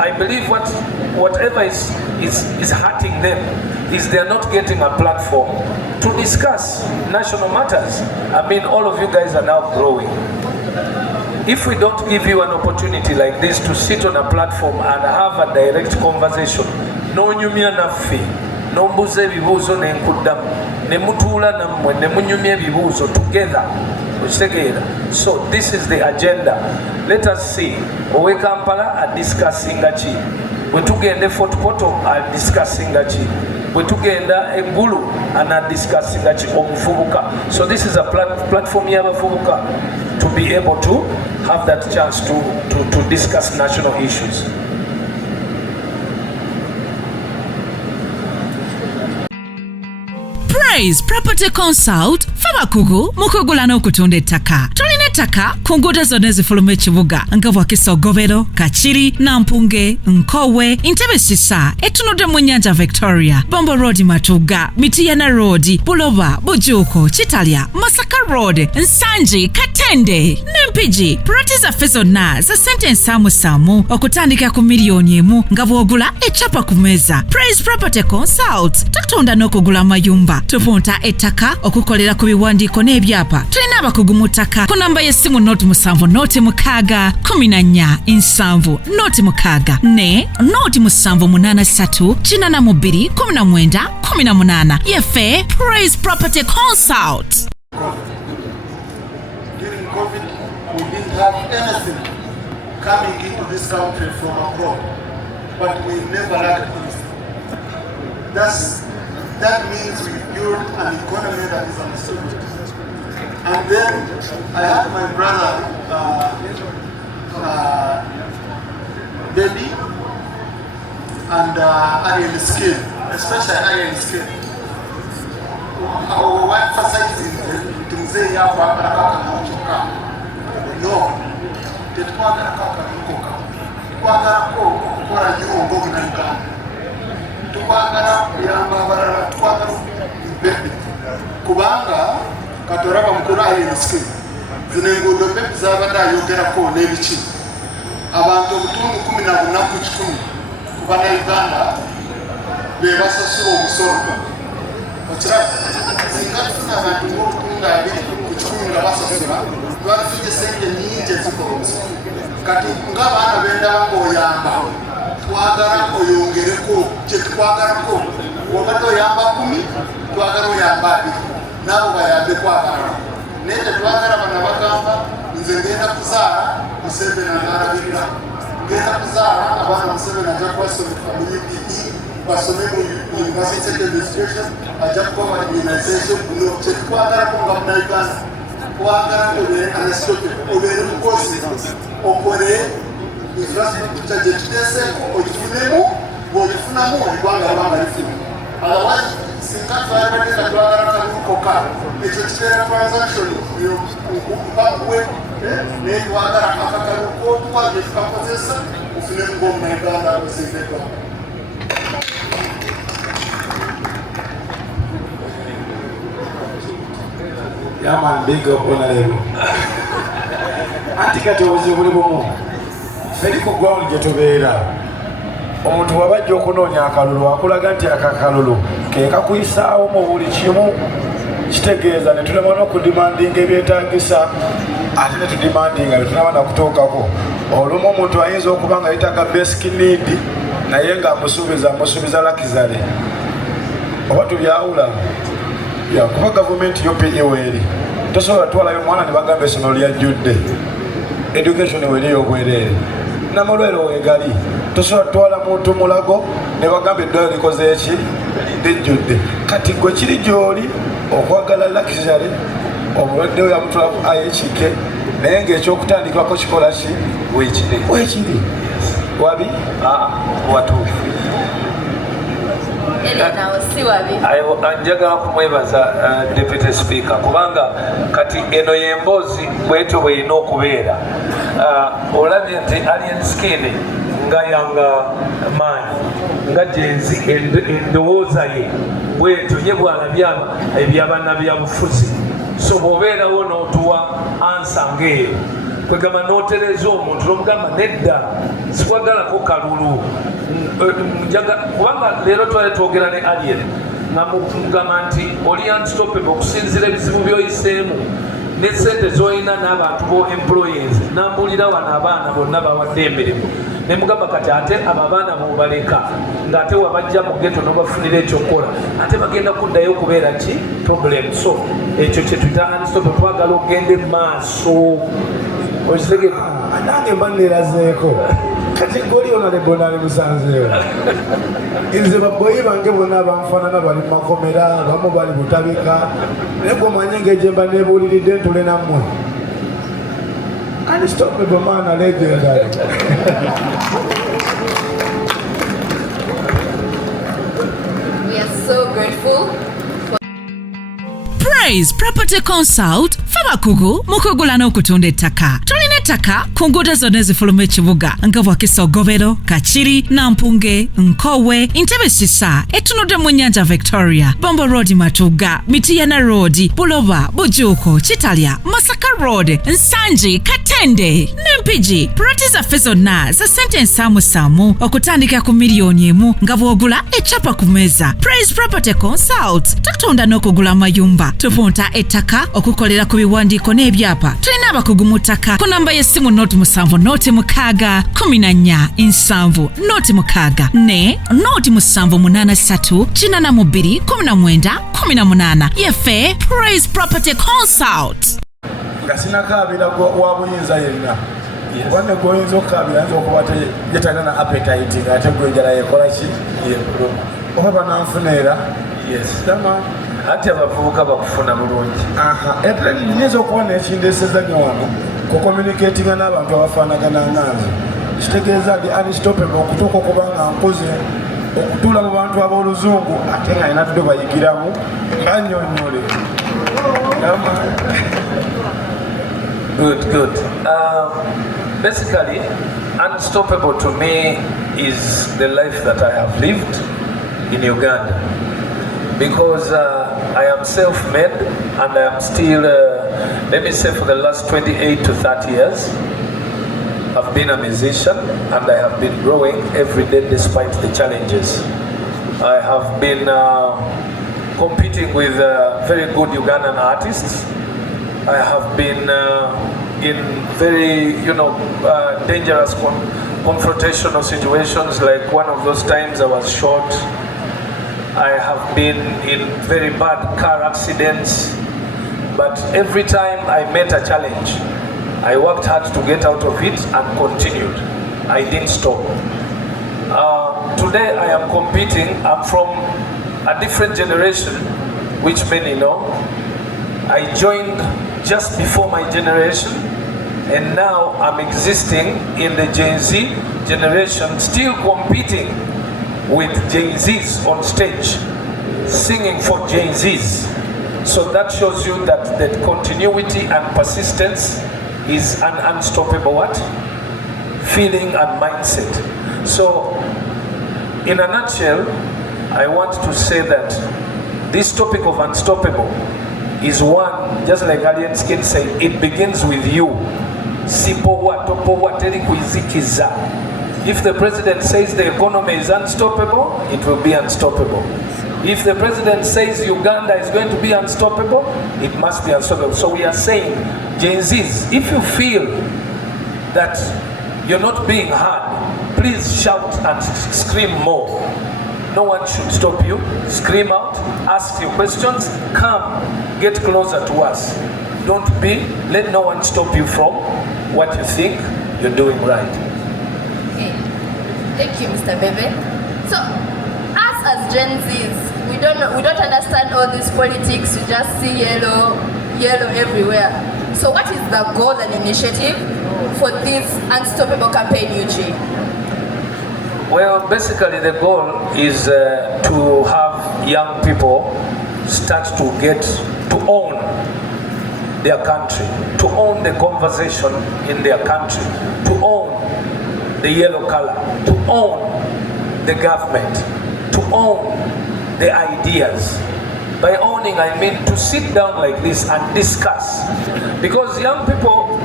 I believe whatever is hurting them is they are not getting a platform to discuss national matters. I mean, all of you guys are now growing. If we don't give you an opportunity like this to sit on a platform and have a direct conversation, no nyumya naffe, no mbuze ebibuuzo nenkuddamu, ne mutuula nammwe ne munyumya ebibuuzo together. So this is the agenda. Let us see. Owe Kampala are discussing achi. We tugende Fort Portal are discussing achi. We tugenda Egulu and are discussing achi omuvubuka. So this is a platform y'abavubuka to be able to have that chance to discuss national issues. Praise Property Consult Fabakugu mukugula n'okutunda ettaka. Tulina ettaka ku nguudo zonna ezifuluma ekibuga nga Bwakisogobero, Kachiri, Nampunge, Nkowe, Entebbe Sisa, etunudde mu nnyanja Victoria, Bombo Road Matuga, Mitiyana Road, Buloba, Bujuuko, Kitalya, Masaka Road, Nsanji, Katende, Nempigi. Proti zaffe zonna za ssente ensaamusaamu okutandika ku $1,000,000 nga bw'ogula ecapa ku meeza. Praise Property Consult tutunda n'okugula mayumba. Tupunta ettaka okukolera ku biwandiiko n'ebyapa. Tulina abakugu mu ttaka ku namba y'essimu 07-7-14-7 ne 07-83-82-19-18. Yeffe Praise Property Consult. During COVID, we didn't have anything coming into this country from abroad, but we never lacked anything. That means we built an economy that is understood. And then I had my brother, Bebe, and iron skin, especially iron skin. Our emphasizing things they have no, that tukwagala kuyamba abalala tukwagala Bebe kubanga katoraba mukulu ayinisike zino enguudo Bebe zabadde ayogerako n'ebiki abantu obutundu 14 ku bannayuganda be basasula omusolo okiraba singa tufuna abantu ng'obutundu 20 nga basasula twalifuje sente nnyingi ezikoze kati ng'abaana b'endaba ng'oyamba twagala oyongereko kye twagalako wabadde oyamba 10 twagala oyamba 2 nabo bayambe kwagala naye tetwagala bana bagamba nze ngenda kuzaala Museveni anaalabirira ngenda kuzaala abaana Museveni ajja kubasomesa mu UPE basome mu University Administration ajja kuba immunization buno kye twagalako nga munnayuganda twagala obeere anastoke obeere mukozi okole infrastructure jetutese ojifunemu bwojifunamu olibanga abanga lifuna otherwise singa twalabadde nga twagala kalukoka ekyo kibeera transaction mpagwe naye twagala akakaluko twage tukakozesa ofunemu ng'omunayuganda agozimbedwa. Yaman big up honorable anti kati obuzibu buli bumu feri ku ground gye tubeera omuntu wabajja okunoonya akalulu akulaga nti akakalulu ke kakuyisaawo mu buli kimu kitegeeza ne tulema n'okudimandinga ebyetaagisa ate ne tudimandinga ne tunaba nakutuukako olumu omuntu ayinza okuba nga yetaaga basic need naye ng'amusuubiza lakizale oba tubyawula kuba gavumenti yopenye weeri tosobola twalayo omwana ne bagamba essomero lyajjudde education weri y'obwereere n'amalwaliro weegali tosobola twala muntu mulago ne bagamba eddwaliro likoze eki lijjudde kati gwe kiri gy'oli okwagala lakizale omulwadde we yamutwalaku ayekike naye ng'ekyokutandikako kikola ki weekiri wabi watuufu. Njagala kumwebaza Deputy Speaker kubanga kati eno y'emboozi bwetyo bw'erina okubeera. Olabye nti alien skin nga yanga maanyi nga jenzi endowooza ye bwetyo ye bw'alabya ebyabannabyabufuzi so bw'obeerawo n'otuwa ansa ng'eyo kwegamba n'otereza omuntu n'omugamba nedda sikwagalako kalulu kubanga leero twali twogera ne Alien nga mugamba nti oli unstoppable okusinzira ebizibu by'oyiseemu ne sente z'olina n'abantu bo employees n'ambulira wano abaana bonna bawadde emirimu ne mugamba kati ate abo abaana b'obaleka ng'ate wabajja mu ghetto n'obafunira ekyokukola ate bagenda kuddayo okubeera ki problem. So ekyo kye tuyita unstoppable, twagala ogende mu maaso okitegeka. Nange mba neerazeeko kati goli onalebo nali musanzeewo nze baboyi bange bonna banfaanana bali mu makomera abamu bali butabika naye gomanye ng'egye mba neebuuliridde ntule nammwe unstoppable man a legendary. We are so grateful. Praise Property Consult Fabakugu mukugula n'okutunda ettaka. Tulina ettaka ku nguudo zonna ezifuluma ekibuga nga Bwakisogobero, Kachiri, Nampunge, Nkowe, Entebbe Sisa, etunudde mu nnyanja Victoria, Bombo Road Matuga, Mityana Road, Buloba, Bujuuko, Kitalya, Masaka Road, Nsangi, Katende, n'Empigi. Puloti zaffe zonna za ssente ensaamusaamu okutandika ku $1,000,000 nga bw'ogula ecapa ku meeza. Praise Property Consult tutunda n'okugula mayumba. Tupunta ettaka okukolera ku biwandiiko n'ebyapa. Tulina abakugu mu ttaka ku namba y'essimu noti 7 noti 6 14 7 noti 6 ne noti 783 42 19 18 yeffe Praise Property Consult. Nga sinakaabira wa buyinza yenna kuba ne goyinza okukaabira nza okuba yetalina na appetite ng'ate gwejala yekola ki oba bananfuneera ate abavubuka bakufuna bulungi. Nyinza okuba nekindeeseza nnyo wano ku communicatinga n'abantu abafaanagana nganze kitegeeza ndi unstoppable okutuuka okuba nga nkuze okutuula mu bantu ab'oluzungu ate nga alina tudde bayigiramu nga nnyonnyole. Good. Basically, unstoppable to me is the life that I have lived in Uganda. Because I am self-made and I am still, let me say for the last 28 to 30 years, I've been a musician and I have been growing every day despite the challenges. I have been competing with very good Ugandan artists. I have been in very, dangerous confrontational situations, like one of those times I was shot. I have been in very bad car accidents, but every time I met a challenge, I worked hard to get out of it and continued. I didn't stop. Today I am competing. I'm from a different generation, which many know. I joined just before my generation, and now I'm existing in the Gen Z generation, still competing with Gen Zs on stage, singing for Gen Zs. So that shows you that continuity and persistence is an unstoppable what? Feeling and mindset. So, in a nutshell, I want to say that this topic of unstoppable is one, just like Alien Skin said, it begins with you. If the president says the economy is unstoppable, it will be unstoppable. If the president says Uganda is going to be unstoppable, it must be unstoppable. So we are saying, Gen Zs, if you feel that you're not being heard, please shout and scream more. No one should stop you. Scream out, ask your questions, come, get closer to us. Let no one stop you from what you think you're doing right. Okay. Thank you, Mr. Bebe. So, us as Gen Zs, we don't understand all this politics. We just see yellow everywhere. So, what is the goal and initiative for this unstoppable campaign, Eugene? Well, basically the goal is to have young people start to own their country, to own the conversation in their country, to own the yellow color, to own the government, to own the ideas. By owning, I mean to sit down like this and discuss. Because young people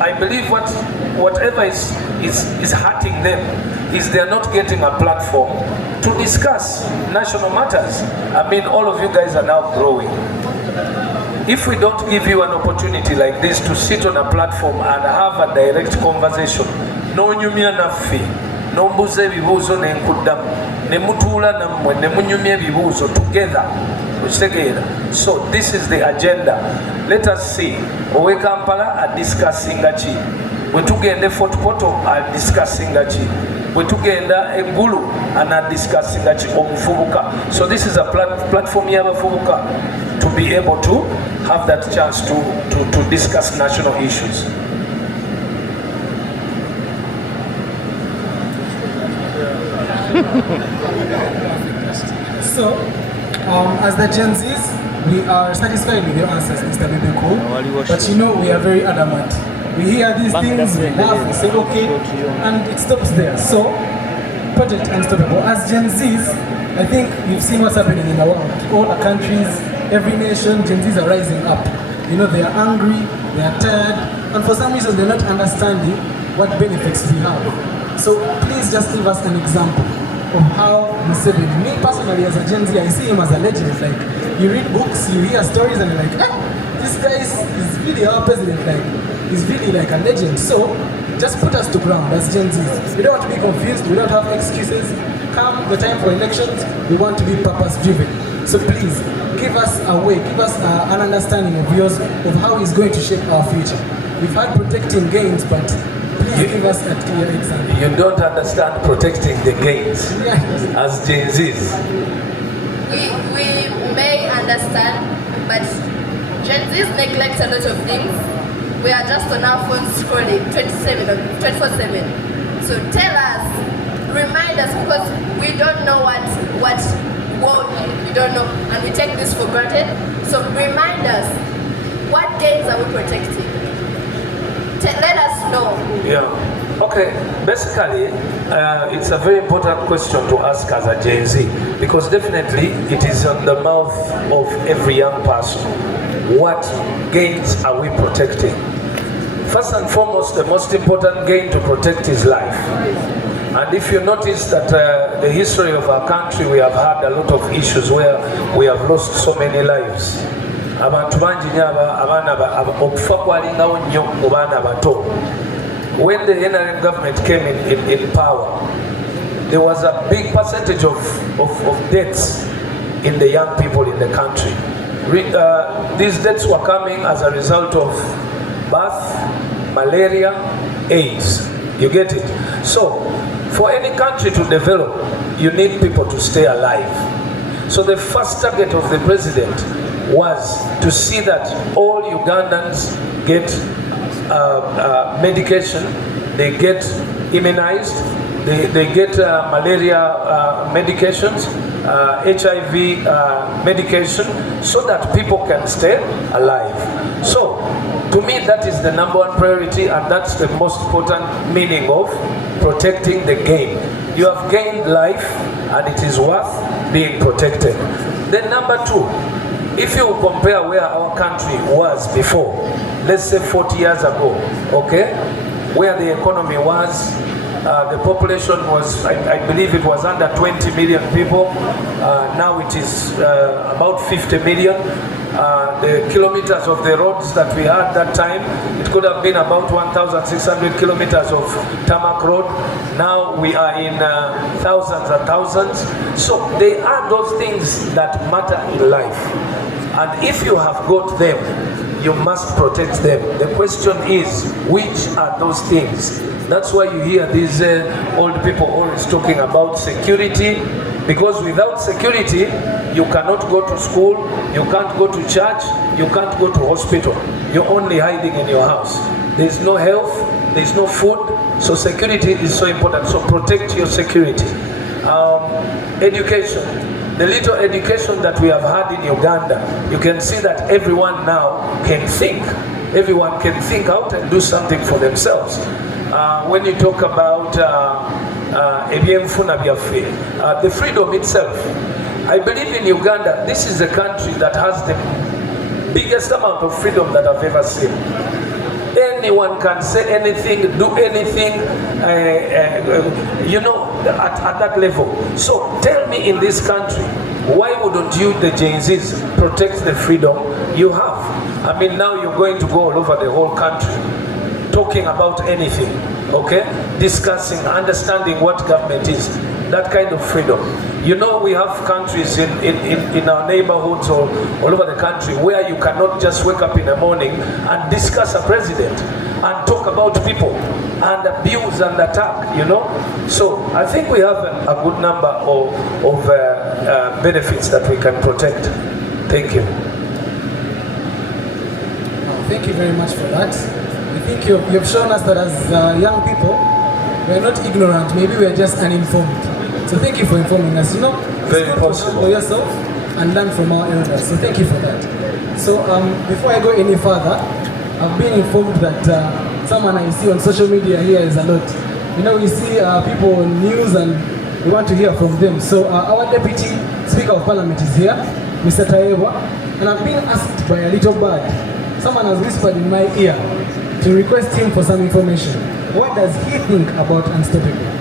I believe whatever is hurting them is they're not getting a platform to discuss national matters. I mean, all of you guys are now growing. If we don't give you an opportunity like this to sit on a platform and have a direct conversation, no nyumya naffe, no mbuze ebibuuzo nenkuddamu, ne mutuula nammwe ne munyumya ebibuuzo together. So this is the agenda. Let us see. Owe Kampala are discussing chi. We tugenda Fort Portal are discussing chi. We tugenda Egulu and are discussing chi omufubuka. So this is a platform y'abafubuka to be able to have that chance to discuss national issues. So, as the Gen Zs, we are satisfied with your answers, Mr. Bebe Cool. But you know, we are very adamant. We hear these things, we laugh, we say okay, and it stops there. So, Project Unstoppable. As Gen Zs, I think you've seen what's happening in the world. All the countries, every nation, Gen Zs are rising up. You know, they are angry, they are tired, and for some reason they're not understanding what benefits we have. So please just give us an example of how Museveni, me personally as a Gen Z, I see him as a legend. Like, you read books, you hear stories, and you're like, this guy is really our president. Like, he's really like a legend. So just put us to ground as Gen Z. We don't want to be confused, we don't have excuses. Come the time for elections, we want to be purpose-driven. So please, give us a way, give us an understanding of yours of how he's going to shape our future. We've had protecting gains, but please give us a clear example. You don't understand protecting the gains as Gen Zs. We may understand, but Gen Zs neglect a lot of things. We are just on our phones scrolling 24/7. So tell us, remind us, because we don't know what we don't know, and we take this for granted. So remind us, what gains are we protecting? Let us know. Yeah. Okay. Basically, it's a very important question to ask as a Gen Z, because definitely it is on the mouth of every young person. What gains are we protecting? First and foremost, the most important gain to protect is life. And if you notice that the history of our country, we have had a lot of issues where we have lost so many lives. Abantu bangi nnyo okufa kwalingawo nnyo mu baana bato. When the NRM government came in power, there was a big percentage of deaths in the young people in the country. These deaths were coming as a result of birth, malaria, AIDS. You get it? So, for any country to develop, you need people to stay alive. So the first target of the president was to see that all Ugandans get medication, they get immunized, they get malaria medications, HIV medication, so that people can stay alive. So, to me, that is the number one priority, and that's the most important meaning of protecting the gain. You have gained life, and it is worth being protected. Then number two, if you compare where our country was before, let's say 40 years ago, okay, where the economy was, the population was, I believe it was under 20 million people. Now it is about 50 million. The kilometers of the roads that we had that time, it could have been about 1,600 kilometers of tarmac road. Now we are in thousands and thousands. So they are those things that matter in life. And if you have got them, you must protect them. The question is, which are those things? That's why you hear these old people always talking about security, because without security, you cannot go to school, you can't go to church, you can't go to hospital. You're only hiding in your house. There's no health, there's no food, so security is so important. So protect your security. Education. The little education that we have had in Uganda, you can see that everyone now can think. Everyone can think out and do something for themselves. When you talk about the freedom itself, I believe in Uganda, this is a country that has the biggest amount of freedom that I've ever seen. anyone can say anything, do anything, you know, at that level. So tell me, in this country, why wouldn't you, the Gen Zs, protect the freedom you have? I mean, now you're going to go all over the whole country, talking about anything, okay? Discussing, understanding what government is, that kind of freedom. You know, we have countries in our neighborhoods or all over the country where you cannot just wake up in the morning and discuss a president and talk about people and abuse and attack, you know? So I think we have a good number of benefits that we can protect. Thank you. Thank you very much for that. I think you've shown us that as young people, we're not ignorant, maybe we're just uninformed. So thank you for informing us. You know, very possible. For yourself and learn from our elders. So thank you for that. So before I go any further, I've been informed that someone I see on social media here is a lot. You know, we see people on news and we want to hear from them. So our Deputy Speaker of Parliament is here, Mr. Tayewa, and I've been asked by a little bird. Someone has whispered in my ear to request him for some information. What does he think about Unstoppable?